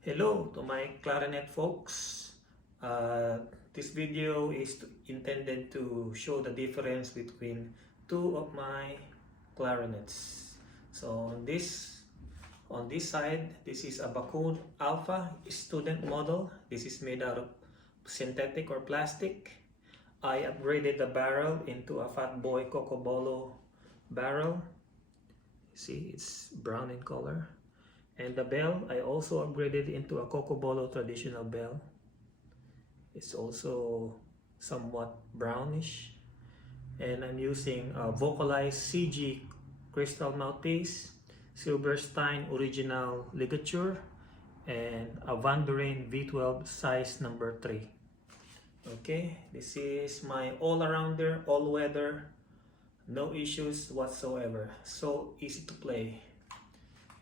Hello to my clarinet folks. This video is intended to show the difference between two of my clarinets. So on this side, this is a Backun Alpha student model. This is made out of synthetic or plastic. I upgraded the barrel into a Fat Boy Cocobolo barrel. See, it's brown in color. And the bell, I also upgraded into a Cocobolo traditional bell. It's also somewhat brownish. And I'm using a vocalized CG crystal mouthpiece, Silverstein original ligature, and a Van Buren V12 size number 3. Okay, this is my all-arounder, all-weather, no issues whatsoever. So easy to play.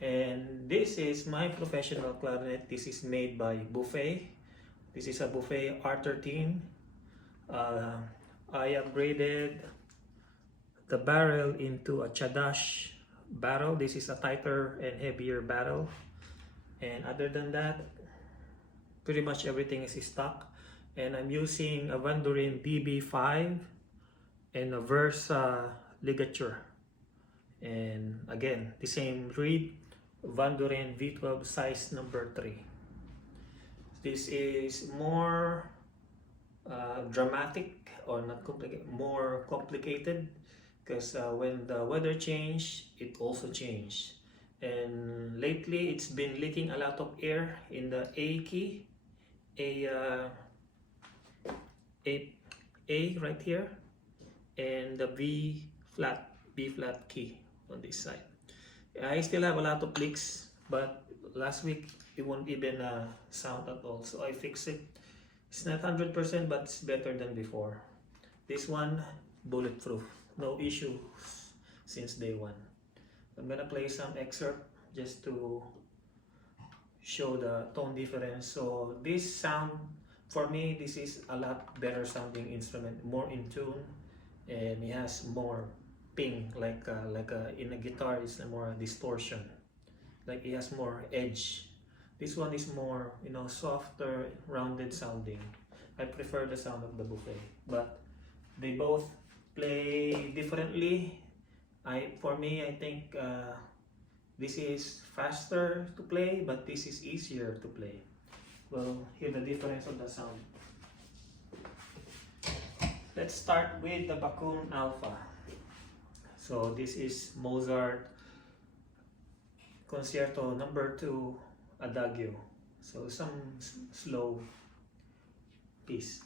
And this is my professional clarinet. This is made by Buffet. This is a Buffet r13. I upgraded the barrel into a Chadash barrel. This is a tighter and heavier barrel. And other than that, pretty much everything is stock. And I'm using a Van Buren DB5 and a Versa ligature. And again, the same reed, Van Buren V12 size number 3. This is more dramatic, or not complicated, more complicated, because when the weather changed, it also changed. And lately, it's been leaking a lot of air in the A key, A right here, and the B flat key on this side. I still have a lot of leaks, but last week it won't even sound at all, so I fixed it. It's not 100%, but it's better than before. This one, bulletproof, no issues since day one. I'm gonna play some excerpt just to show the tone difference. So this sound, for me, this is a lot better sounding instrument, more in tune, and it has more ping, like in a guitar is more distortion, like it has more edge. This one is more, softer, rounded sounding. I prefer the sound of the Buffet, but they both play differently. For me, I think this is faster to play, but this is easier to play. Well, hear the difference of the sound. Let's start with the Backun Alpha. So this is Mozart Concerto number 2 Adagio. So some slow piece.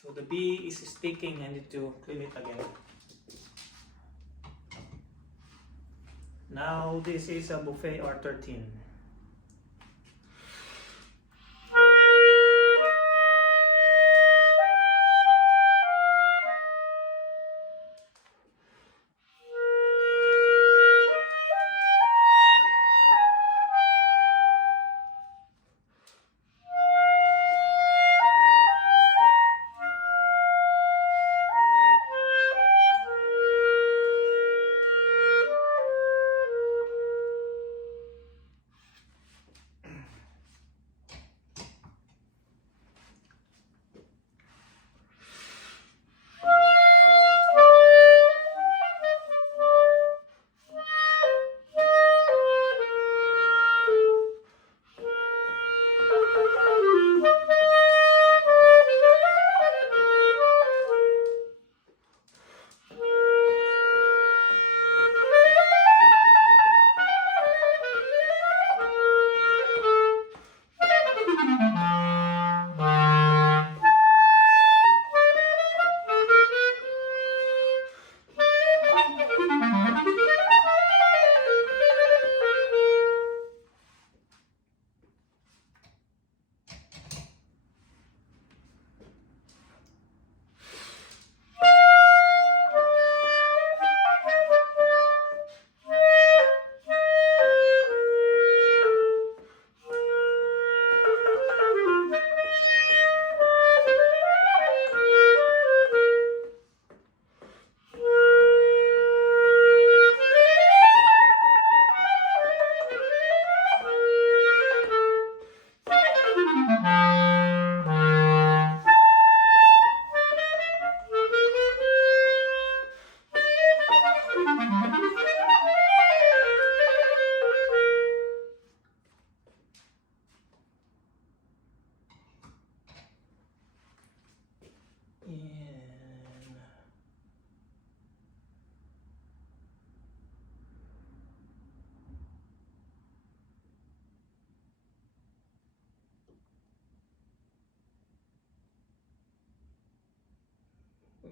So the B is sticking, I need to clean it again. Now this is a Buffet r13.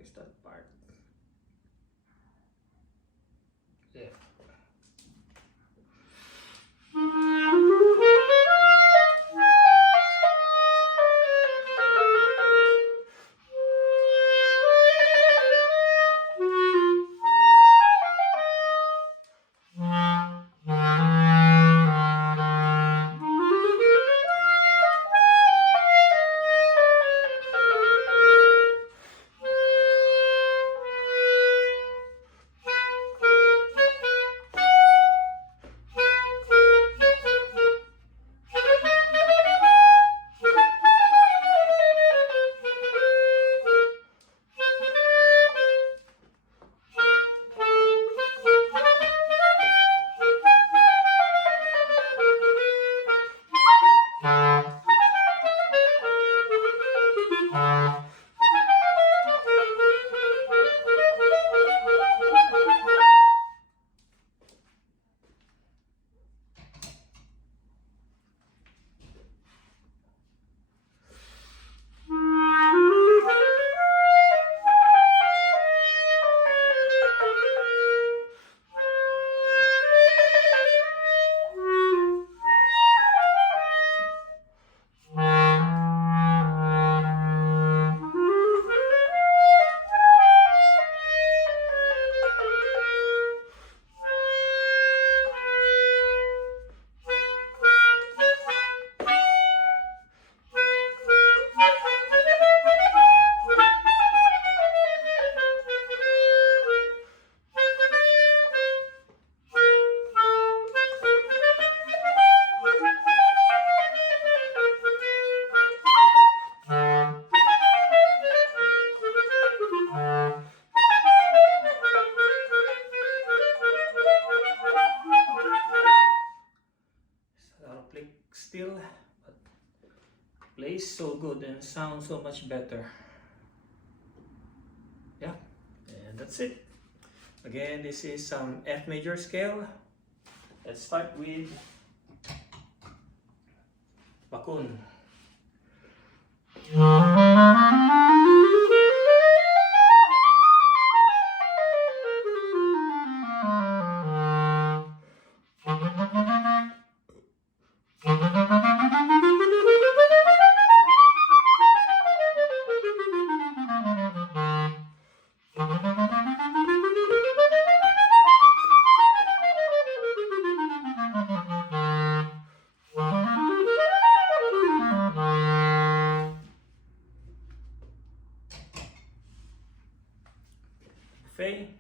is that part? F. Still, but plays so good and sounds so much better. Yeah, and that's it. Again, this is some F major scale. Let's start with Backun. Faye.